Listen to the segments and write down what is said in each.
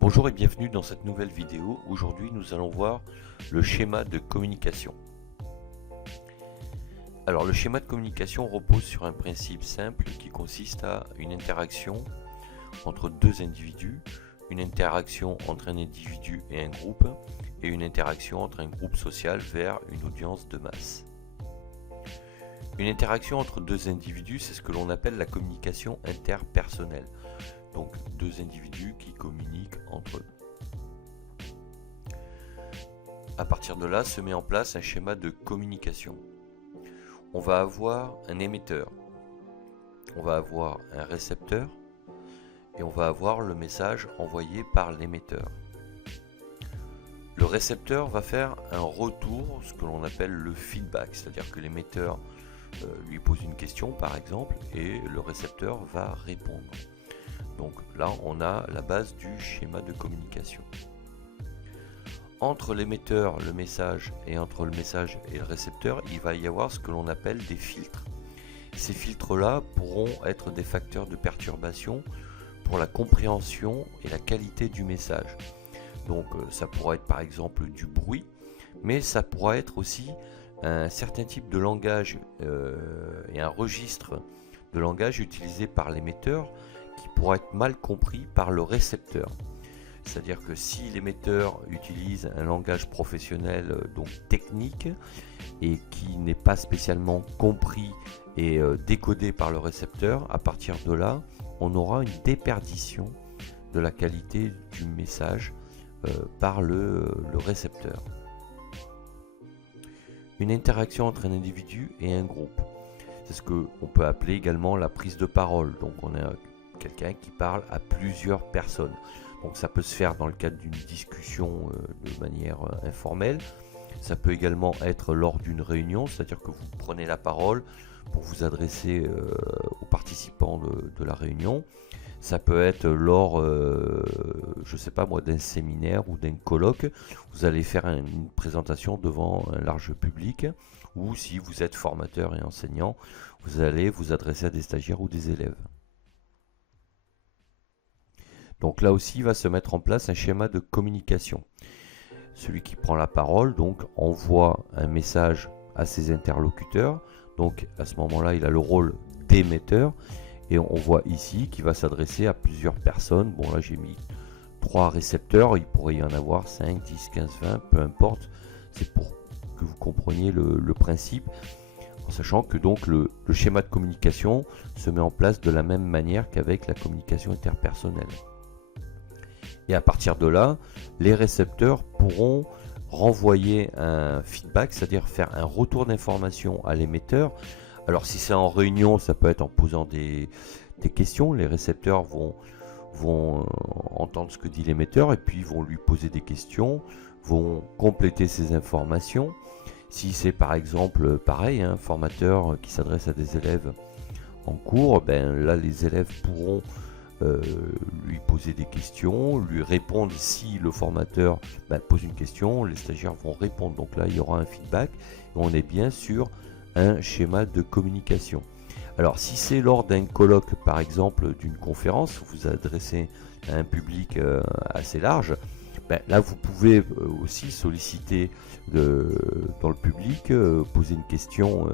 Bonjour et bienvenue dans cette nouvelle vidéo. Aujourd'hui nous allons voir le schéma de communication. Alors le schéma de communication repose sur un principe simple qui consiste à une interaction entre deux individus, une interaction entre un individu et un groupe, et une interaction entre un groupe social vers une audience de masse. Une interaction entre deux individus, c'est ce que l'on appelle la communication interpersonnelle. Donc deux individus qui communiquent entre eux. À partir de là se met en place un schéma de communication. On va avoir un émetteur, on va avoir un récepteur et on va avoir le message envoyé par l'émetteur. Le récepteur va faire un retour, ce que l'on appelle le feedback, c'est-à-dire que l'émetteur lui pose une question par exemple et le récepteur va répondre. Donc là, on a la base du schéma de communication. Entre l'émetteur, le message, et entre le message et le récepteur, il va y avoir ce que l'on appelle des filtres. Ces filtres-là pourront être des facteurs de perturbation pour la compréhension et la qualité du message. Donc ça pourra être par exemple du bruit, mais ça pourra être aussi un certain type de langage et un registre de langage utilisé par l'émetteur qui pourra être mal compris par le récepteur. C'est-à-dire que si l'émetteur utilise un langage professionnel donc technique et qui n'est pas spécialement compris et décodé par le récepteur, à partir de là, on aura une déperdition de la qualité du message par le récepteur. Une interaction entre un individu et un groupe. C'est ce qu'on peut appeler également la prise de parole. Donc on a quelqu'un qui parle à plusieurs personnes. Donc ça peut se faire dans le cadre d'une discussion de manière informelle. Ça peut également être lors d'une réunion, c'est-à-dire que vous prenez la parole pour vous adresser aux participants de la réunion. Ça peut être lors, je sais pas moi, d'un séminaire ou d'un colloque. Vous allez faire une présentation devant un large public. Ou si vous êtes formateur et enseignant, vous allez vous adresser à des stagiaires ou des élèves. Donc là aussi, il va se mettre en place un schéma de communication. Celui qui prend la parole donc envoie un message à ses interlocuteurs. Donc à ce moment-là, il a le rôle d'émetteur. Et on voit ici qu'il va s'adresser à plusieurs personnes. Bon là j'ai mis 3 récepteurs, il pourrait y en avoir 5, 10, 15, 20, peu importe. C'est pour que vous compreniez le principe. En sachant que donc le schéma de communication se met en place de la même manière qu'avec la communication interpersonnelle. Et à partir de là, les récepteurs pourront renvoyer un feedback, c'est-à-dire faire un retour d'information à l'émetteur. Alors si c'est en réunion, ça peut être en posant des questions. Les récepteurs vont entendre ce que dit l'émetteur et puis vont lui poser des questions, vont compléter ces informations. Si c'est par exemple pareil, un formateur qui s'adresse à des élèves en cours, ben là les élèves pourront lui poser des questions, lui répondre si le formateur pose une question, les stagiaires vont répondre, donc là il y aura un feedback et on est bien sur un schéma de communication. Alors si c'est lors d'un colloque par exemple d'une conférence, vous vous adressez à un public assez large, là vous pouvez aussi solliciter dans le public, poser une question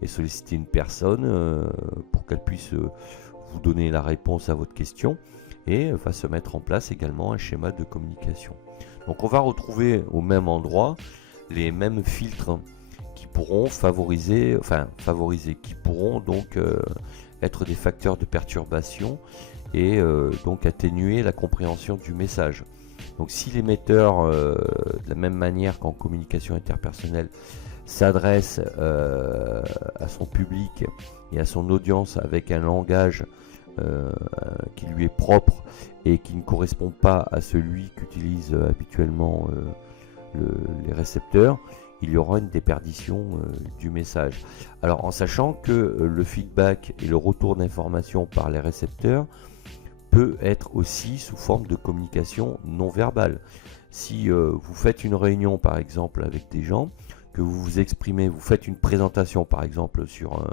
et solliciter une personne pour qu'elle puisse vous donner la réponse à votre question, et va se mettre en place également un schéma de communication. Donc on va retrouver au même endroit les mêmes filtres qui pourront favoriser, qui pourront donc être des facteurs de perturbation et donc atténuer la compréhension du message. Donc si l'émetteur, de la même manière qu'en communication interpersonnelle, s'adresse à son public et à son audience avec un langage qui lui est propre et qui ne correspond pas à celui qu'utilisent habituellement les récepteurs, il y aura une déperdition du message. Alors en sachant que le feedback et le retour d'information par les récepteurs peut être aussi sous forme de communication non verbale. Si vous faites une réunion par exemple avec des gens, que vous vous exprimez, vous faites une présentation par exemple sur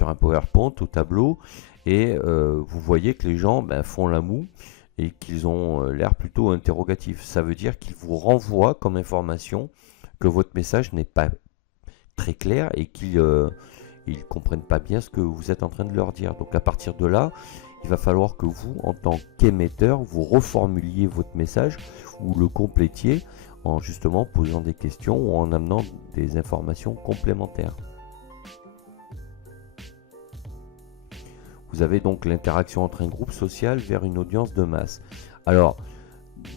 un PowerPoint au tableau, et vous voyez que les gens font la moue et qu'ils ont l'air plutôt interrogatifs. Ça veut dire qu'ils vous renvoient comme information que votre message n'est pas très clair et qu'ils ne comprennent pas bien ce que vous êtes en train de leur dire. Donc à partir de là, il va falloir que vous, en tant qu'émetteur, vous reformuliez votre message ou le complétiez en justement posant des questions ou en amenant des informations complémentaires. Vous avez donc l'interaction entre un groupe social vers une audience de masse. Alors,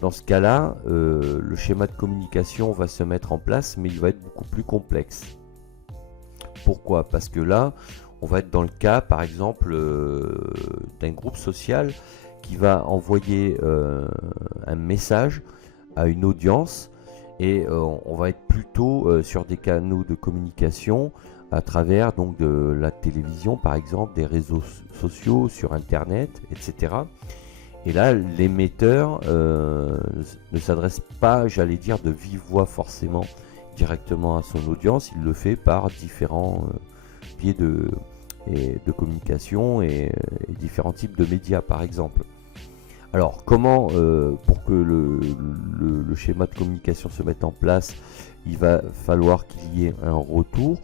dans ce cas-là, le schéma de communication va se mettre en place, mais il va être beaucoup plus complexe. Pourquoi? Parce que là, on va être dans le cas, par exemple, d'un groupe social qui va envoyer un message à une audience, et on va être plutôt sur des canaux de communication à travers donc de la télévision par exemple, des réseaux sociaux, sur internet, etc. Et là l'émetteur ne s'adresse pas, j'allais dire, de vive voix forcément directement à son audience, il le fait par différents biais de communication et différents types de médias par exemple. Alors comment, pour que le schéma de communication se mette en place, il va falloir qu'il y ait un retour.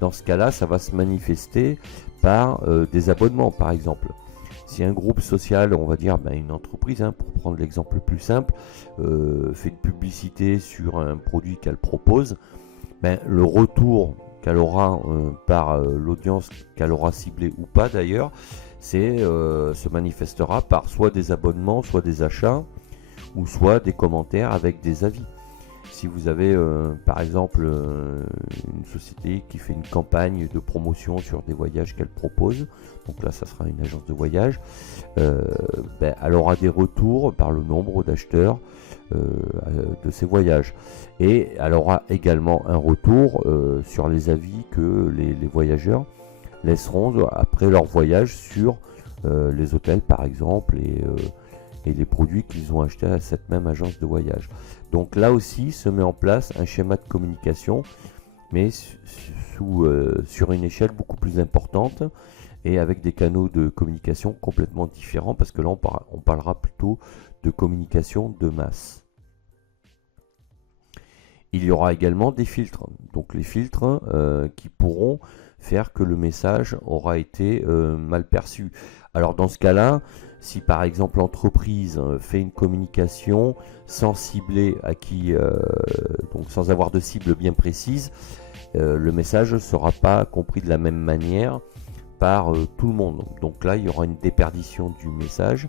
Dans ce cas-là, ça va se manifester par des abonnements par exemple. Si un groupe social, on va dire une entreprise, pour prendre l'exemple le plus simple, fait une publicité sur un produit qu'elle propose, le retour qu'elle aura par l'audience qu'elle aura ciblée ou pas d'ailleurs, se manifestera par soit des abonnements, soit des achats, ou soit des commentaires avec des avis. Si vous avez par exemple une société qui fait une campagne de promotion sur des voyages qu'elle propose, donc là ça sera une agence de voyage, elle aura des retours par le nombre d'acheteurs de ces voyages, et elle aura également un retour sur les avis que les voyageurs laisseront après leur voyage sur les hôtels par exemple, et les produits qu'ils ont achetés à cette même agence de voyage. Donc là aussi se met en place un schéma de communication, mais sur une échelle beaucoup plus importante et avec des canaux de communication complètement différents, parce que là on parlera plutôt de communication de masse. Il y aura également des filtres, donc les filtres qui pourront faire que le message aura été mal perçu. Alors dans ce cas-là, si par exemple l'entreprise fait une communication sans cibler à qui, donc sans avoir de cible bien précise, le message ne sera pas compris de la même manière par tout le monde. Donc là, il y aura une déperdition du message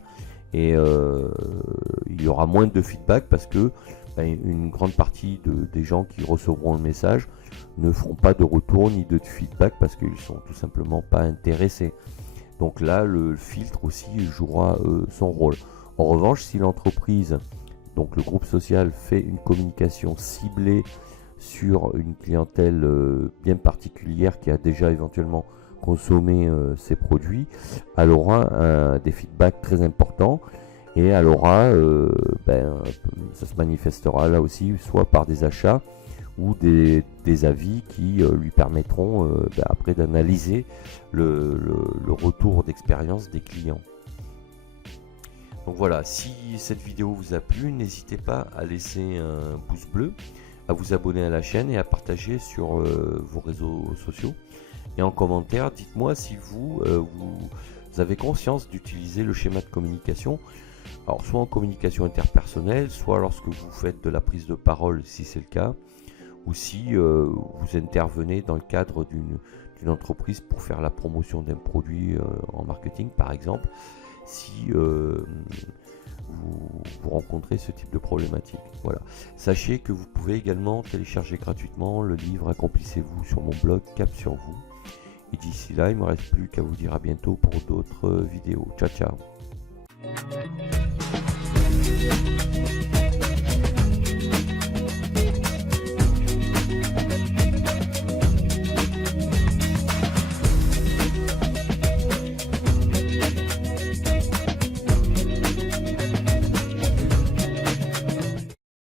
et il y aura moins de feedback parce que une grande partie des gens qui recevront le message ne feront pas de retour ni de feedback parce qu'ils sont tout simplement pas intéressés. Donc là, le filtre aussi jouera son rôle. En revanche, si l'entreprise, donc le groupe social, fait une communication ciblée sur une clientèle bien particulière qui a déjà éventuellement consommé ces produits, elle aura des feedbacks très importants et elle aura, ça se manifestera là aussi soit par des achats ou des avis qui lui permettront après d'analyser le retour d'expérience des clients. Donc voilà, si cette vidéo vous a plu, n'hésitez pas à laisser un pouce bleu, à vous abonner à la chaîne et à partager sur vos réseaux sociaux. Et en commentaire, dites-moi si vous avez conscience d'utiliser le schéma de communication, alors soit en communication interpersonnelle, soit lorsque vous faites de la prise de parole si c'est le cas, ou si vous intervenez dans le cadre d'une entreprise pour faire la promotion d'un produit en marketing par exemple, si vous rencontrez ce type de problématique. Voilà. Sachez que vous pouvez également télécharger gratuitement le livre Accomplissez-vous sur mon blog Cap sur vous. Et d'ici là, il ne me reste plus qu'à vous dire à bientôt pour d'autres vidéos. Ciao ciao.